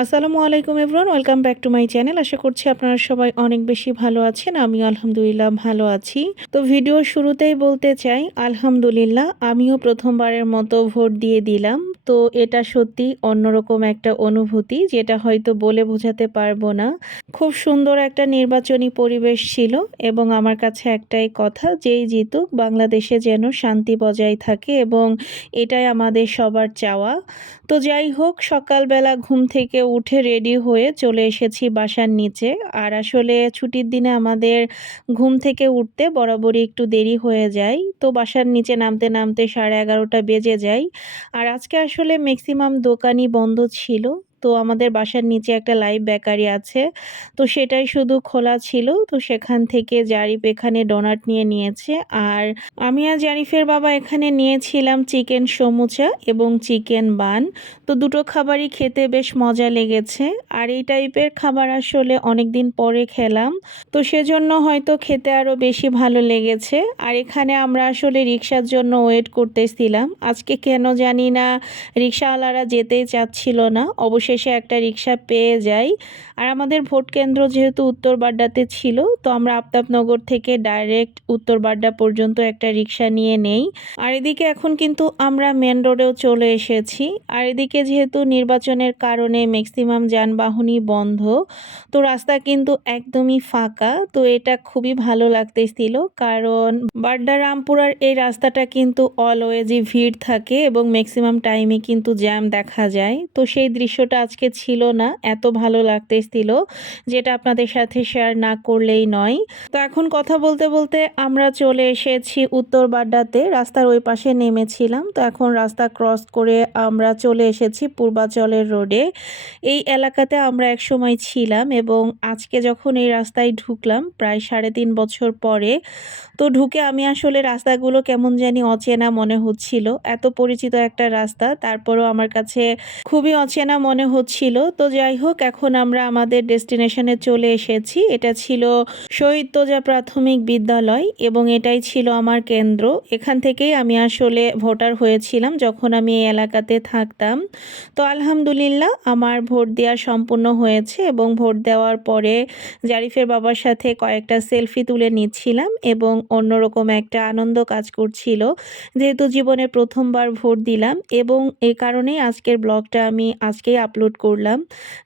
আসসালামু আলাইকুম everyone welcome back to my channel. আশা করছি আপনারা সবাই অনেক বেশি ভালো আছেন, আমি আলহামদুলিল্লাহ ভালো আছি। তো ভিডিও শুরুতেই বলতে চাই, আলহামদুলিল্লাহ, আমিও প্রথমবারের মতো ভোট দিয়ে দিলাম। তো এটা সত্যি অন্যরকম একটা অনুভূতি, যেটা হয়তো বলে বোঝাতে পারব না। খুব সুন্দর একটা নির্বাচনী পরিবেশ ছিল এবং আমার কাছে একটাই কথা, যেই জিতুক বাংলাদেশে যেন শান্তি বজায় থাকে এবং এটাই আমাদের সবার চাওয়া। তো যাই হোক, সকালবেলা ঘুম থেকে উঠে রেডি হয়ে চলে এসেছি বাসার নিচে। আর আসলে ছুটির দিনে আমাদের ঘুম থেকে উঠতে বরাবরই একটু দেরি হয়ে যায়। তো বাসার নিচে নামতে নামতে সাড়ে এগারোটা বেজে যায়। আর আজকে আসলে ম্যাক্সিমাম দোকানই বন্ধ ছিল। তো আমাদের বাসার নিচে একটা লাইভ বেকারি আছে। তো সেটাই শুধু খোলা ছিল। তো সেখান থেকে জারিফ এখানে ডোনাট নিয়ে নিয়েছে। আর আমি আর জারিফের বাবা এখানে নিয়েছিলাম চিকেন সমুচা এবং চিকেন বান তো দুটো খাবারই খেতে বেশ মজা লেগেছে। আর এই টাইপের খাবার আসলে অনেক দিন পরে খেলাম। তো সেজন্য হয়তো খেতে আরও বেশি ভালো লেগেছে। আর এখানে আমরা আসলে রিক্সার জন্য ওয়েট করতেছিলাম। আজকে কেন জানি না রিক্সাওয়ালারা যেতেই চাচ্ছিল না। অবশ্যই শেষে একটা রিক্সা পেয়ে যাই। আর আমাদের ভোট কেন্দ্র যেহেতু উত্তর বাড্ডাতে ছিল, তো আমরা আফতাবনগর থেকে ডাইরেক্ট উত্তর বাড্ডা পর্যন্ত একটা রিক্সা নিয়ে নেই। আর এদিকে এখন কিন্তু আমরা মেন রোডেও চলে এসেছি। আর এদিকে যেহেতু নির্বাচনের কারণে ম্যাক্সিমাম যানবাহনই বন্ধ, তো রাস্তা কিন্তু একদমই ফাঁকা, তো এটা খুবই ভালো লাগতেছিল। কারণ বাড্ডা রামপুরার এই রাস্তাটা কিন্তু অলওয়েজই ভিড় থাকে এবং ম্যাক্সিমাম টাইমে কিন্তু জ্যাম দেখা যায়। তো সেই দৃশ্যটা আজকে ছিল না, এত ভালো লাগতেছিল যেটা আপনাদের সাথে শেয়ার না করলেই নয়। তো এখন কথা বলতে বলতে আমরা চলে এসেছি উত্তর বাড্ডাতে, রাস্তার ওই পাশে নেমেছিলাম। তো এখন রাস্তা ক্রস করে আমরা চলে এসেছি পূর্বাচলের রোডে এই এলাকাতে আমরা এক সময় ছিলাম এবং আজকে যখন এই রাস্তায় ঢুকলাম, প্রায় সাড়ে তিন বছর পরে, তো ঢুকে আমি আসলে রাস্তাগুলো কেমন জানি অচেনা মনে হচ্ছিল। এত পরিচিত একটা রাস্তা, তারপরও আমার কাছে খুবই অচেনা মনে হচ্ছিল। তো যাই হোক, এখন আমরা আমাদের ডেস্টিনেশনে চলে এসেছি। এটা ছিল শহীদ তোজা প্রাথমিক বিদ্যালয় এবং এটাই ছিল আমার কেন্দ্র। এখান থেকেই আমি আসলে ভোটার হয়েছিলাম যখন আমি এই এলাকাতে থাকতাম। তো আলহামদুলিল্লাহ, আমার ভোট দেওয়া সম্পূর্ণ হয়েছে এবং ভোট দেওয়ার পরে জারিফের বাবার সাথে কয়েকটা সেলফি তুলে নিচ্ছিলাম এবং অন্যরকম একটা আনন্দ কাজ করছিল। যেহেতু জীবনে প্রথমবার ভোট দিলাম এবং এ কারণেই আজকের ব্লগটা আমি আজকেই আপলোড করলাম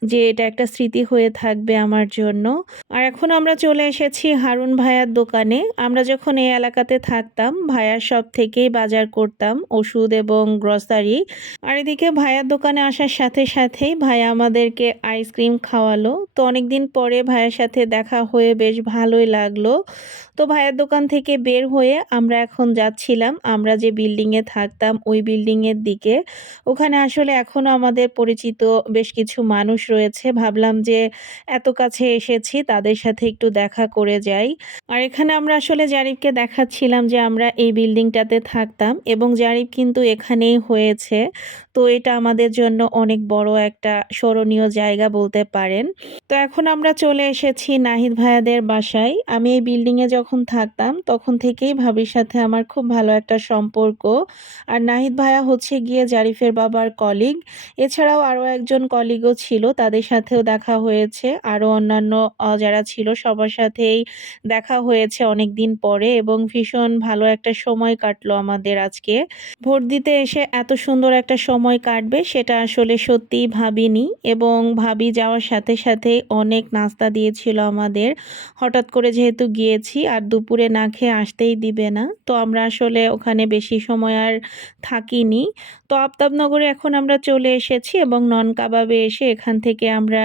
যে এটা একটা স্মৃতি হয়ে থাকবে আমার জন্য। আর এখন আমরা চলে এসেছি হারুন ভাইয়ার দোকানে। আমরা যখন এই এলাকাতে থাকতাম, ভাইয়ার সব থেকেই বাজার করতাম ওষুধ এবং গ্রসারি আর এদিকে ভাইয়ার দোকানে আসার সাথে সাথেই ভাইয়া আমাদেরকে আইসক্রিম খাওয়ালো। তো অনেকদিন পরে ভাইয়ের সাথে দেখা হয়ে বেশ ভালোই লাগল। তো ভাইয়ের দোকান থেকে বের হয়ে আমরা এখন যাচ্ছিলাম। আমরা যে বিল্ডিংয়ে থাকতাম, ওই বিল্ডিংয়ের দিকে। ওখানে আসলে এখনও আমাদের পরিচিত বেশ কিছু মানুষ রয়েছে। ভাবলাম যে এত কাছে এসেছি, তাদের সাথে একটু দেখা করে যাই। আর এখানে আমরা আসলে জারিফকে দেখাচ্ছিলাম যে আমরা এই বিল্ডিংটাতে থাকতাম এবং জারিফ কিন্তু এখানেই হয়েছে। তো এটা আমাদের জন্য অনেক বড় একটা স্মরণীয় জায়গা বলতে পারেন। তো এখন আমরা চলে এসেছি নাহিদ ভাইয়াদের বাসায়। আমি এই বিল্ডিংয়ে যখন থাকতাম, তখন থেকেই ভাবির সাথে আমার খুব ভালো একটা সম্পর্ক। আর নাহিদ ভাইয়া হচ্ছে গিয়ে জারিফের বাবার কলিগ। এছাড়াও আরও একজন কলিগও ছিল, তাদের সাথেও দেখা হয়েছে। আরও অন্যান্য যারা ছিল, সবার সাথেই দেখা হয়েছে অনেক দিন পরে এবং ভীষণ ভালো একটা সময় কাটলো আমাদের আজকে। ভোট দিতে এসে এত সুন্দর একটা সময় কাটবে সেটা আসলে সত্যিই ভাবিনি এবং ভাবি যাওয়ার সাথে সাথে অনেক নাস্তা দিয়েছিল আমাদের। হঠাৎ করে যেহেতু গিয়েছি, আর দুপুরে না খেয়ে আসতেই দিবে না, তো আমরা আসলে ওখানে বেশি সময় আর থাকিনি। তো আফতাবনগরে এখন আমরা চলে এসেছি এবং নন কাবাবে এসে এখান থেকে আমরা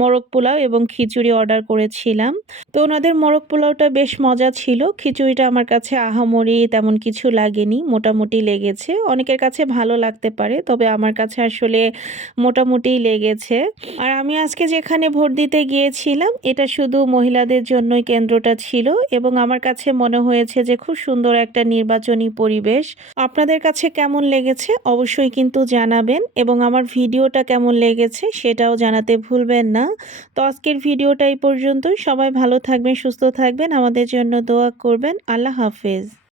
মোরগ পোলাও এবং খিচুড়ি অর্ডার করেছিলাম। তো ওনাদের মোরগ পোলাওটা বেশ মজা ছিল। খিচুড়িটা আমার কাছে আহামরি তেমন কিছু লাগেনি, মোটামুটি লেগেছে। অনেকের কাছে ভালো লাগতে পারে, তবে আমার কাছে আসলে মোটামুটিই লেগেছে। আর আমি আজকে যেখানে ভোট দিতে গিয়েছিলাম, এটা শুধু মহিলাদের জন্যই কেন্দ্রটা ছিল এবং আমার কাছে মনে হয়েছে যে খুব সুন্দর একটা নির্বাচনী পরিবেশ। আপনাদের কাছে কেমন লেগেছে অবশ্যই কিন্তু জানাবেন এবং আমার ভিডিওটা কেমন লেগেছে সেটাও জানাতে ভুলবেন না। তো আজকের ভিডিওটা এই পর্যন্তই। সবাই ভালো থাকবেন, সুস্থ থাকবেন। আমাদের জন্য দোয়া করবেন। আল্লাহ হাফেজ।